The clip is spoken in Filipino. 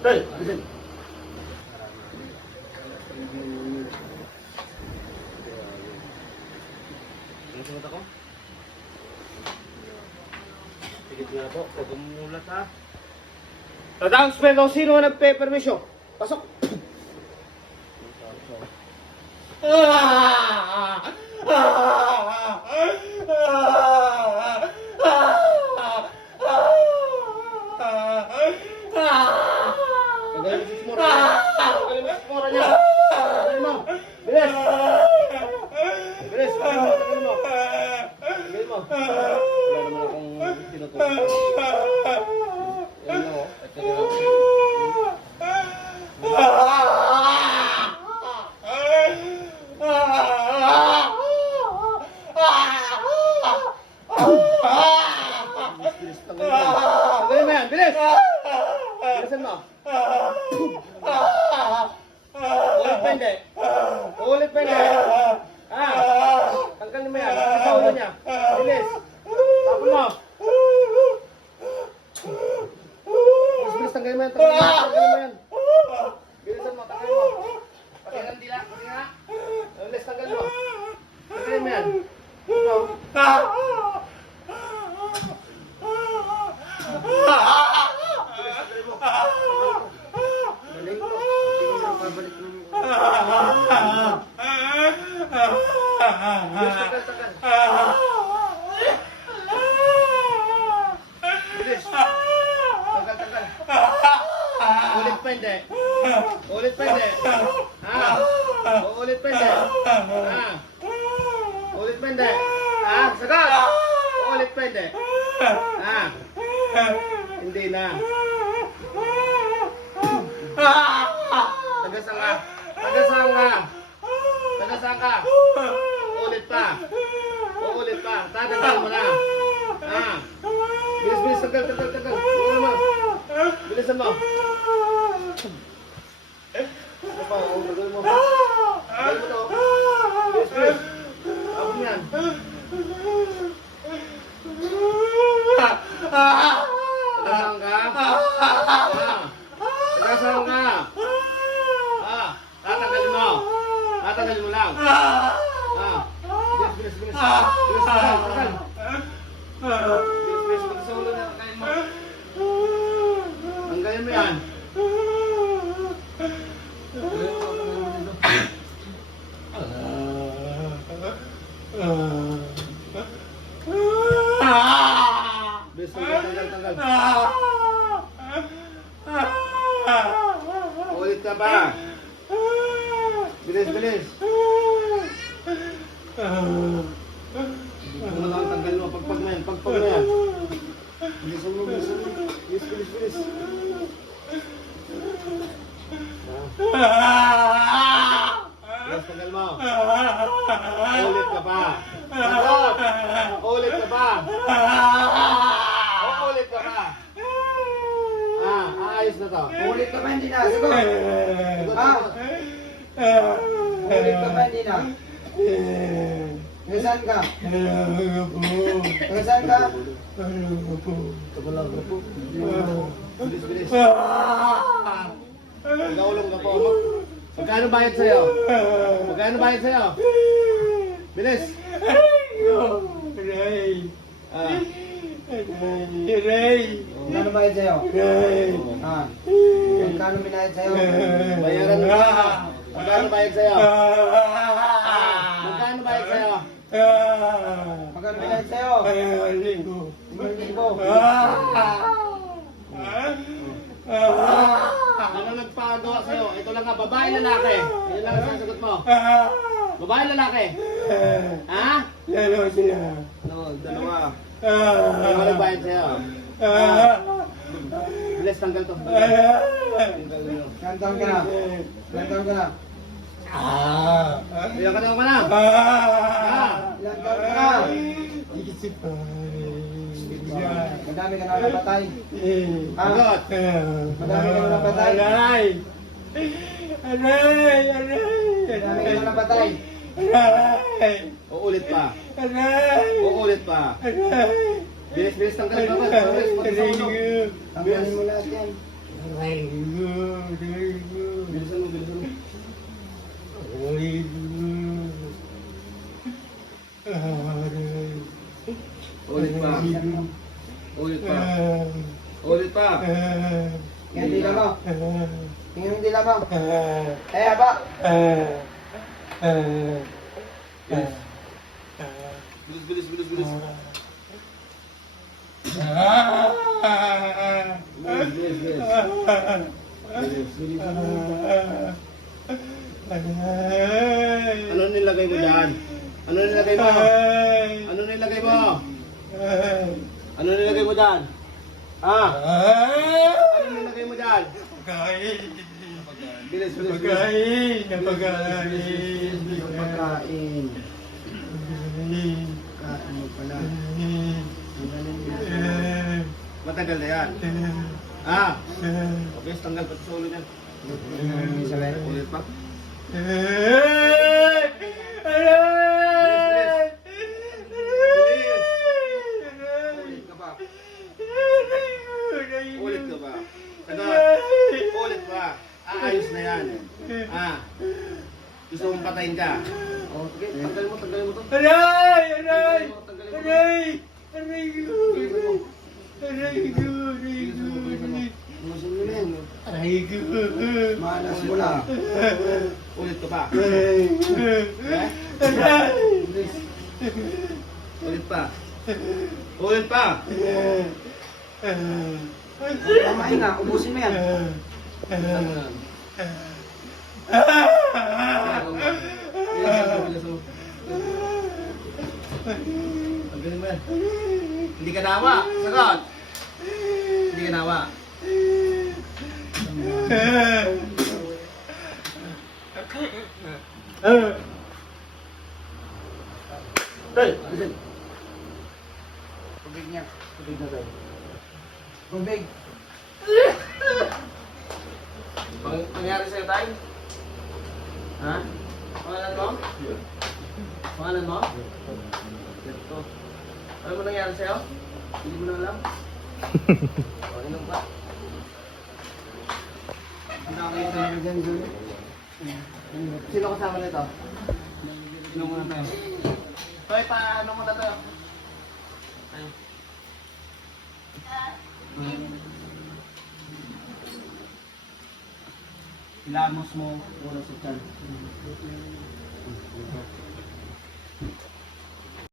Tay, bisin. Ang sunod ako? Tigit nga po, huwag umulat ha. Announcement o sino ang nagpe-permisyo? Pasok! Tagalin mo si Smora. Tagalin mo si Smora niya. Tagalin mo. Bilis! Bilis! Tagalin mo. Tagalin mo. Wala naman akong tinutulog. Yan na o. At tagalin mo. Tagalin mo yan. Bilis! Bilisan mo. Ulit pa hindi. Ulit pa hindi. Tanggalin mo yan. Sa ulo niya. Bilis. Tapon mo. Bilis, tanggalin mo yan. Tanggalin mo yan. Bilisan mo. Tanggalin mo. Pakilang dila. Pakilang. Bilis, tanggalin mo. Tanggalin mo yan. Ikaw. Balik mo. Babalik mo. Bilis. Tagal. Ulit pa hindi. Ulit pa hindi. Ulit pa hindi. Ulit pa hindi. Sagat. Ulit pa hindi. Hindi na. Tagasang ka. Tagasang ka. Tagasang ka. Ulit pa. Ulit pa. Tatagal mo na. Bilis. Tagal. Bilisan mo. Bilisan mo. Ano pa? Tagal mo. Tagal mo to. Bilis. Ako yan. Tagasang ka. Tagasang ka. Tatagalin mo. Tatagalin mo lang. Bilis. Bilis. Tagal. Bilis. Sa ulo na. Tanggalin mo. Tanggalin mo yan. Bilis. Tanggal. Ulit ka pa. Bilis. Ano lang tanggal mo, pagpag na yan. Bilisan mo. Bilis. Bilis, tanggal mo. Ulit ka pa. Ulit ka pa. Ulit ka pa. Ayos na to. Ulit ka ba hindi na? Sagot! Ulit ka ba hindi na? Nasaan ka? Nasaan ka? Bilis. Nagkaulong ka po. Magkano bayad sa'yo? Bilis. Magkano bayad sa'yo? Magkano binayad sa'yo? Bayaran mo na. Magkano bayad sa'yo? Magkano bayad sa'yo? Magkano binayad sa'yo? 5,000. Ano nagpagawa sa'yo? Ito lang nga, babae lalaki. Yan lang ang sasagot mo. Babae lalaki. Dalawa sila. Dalawa. Ano nagbayad sa'yo? Bilis, tanggal to. Ilan taon ka na? Ilan taon ka na? Ilan ka na? Ilan taon ka na? Madami ka na napatay. Sagot. Madami ka na napatay. Madami ka na napatay. Uulit pa. Bilis, tanggal pa ba? Tanggalin mo lahat yan. Bilisan mo, bilisan mo. Ulit pa. Ulit pa. Ulit pa. Tingnan yung dila mo. Tingnan yung dila mo. Eh, ba? Bilis, bilis, bilis, bilis. Bilis, bilis, bilis. Bilis, bilis. Ano nilagay mo dyan? Ano nilagay mo? Ano nilagay mo? Ano nilagay mo dyan? Ah? Ano nilagay mo dyan? Bilis, bilis, bilis. Napakain mo pala. Matagal na yan. Ah? Okay, tanggal pa sa ulo niyan. Ulit pa. Ulit ka ba? Ulit ka ba? Sagot. Ulit ba? Aayos na yan. Ah. Gusto mong patayin ka? O, sige, tanggalin mo to. Umusin mo na yan. Malas mo lang. Ulit ka ba? Ulit pa. Ulit pa. Tamahin nga, ubusin mo yan. Bilisan mo na. Bilisan mo. Tanggalin mo yan. Hindi ka nawa. Sagot. Hindi ka nawa. Tay, bilisan. Tubig niya. Tubig na tayo. Tubig. Nangyari sa'yo tayo? Ha? Pangalan mo? Pangalan mo? Ito. Ano mo nangyari sa'yo? Hindi mo na alam? O, inom pa. Sino kasama nito? Inom muna tayo. Toy, paano mo na to? Ayun. Ilamos mo muna sa tiyan.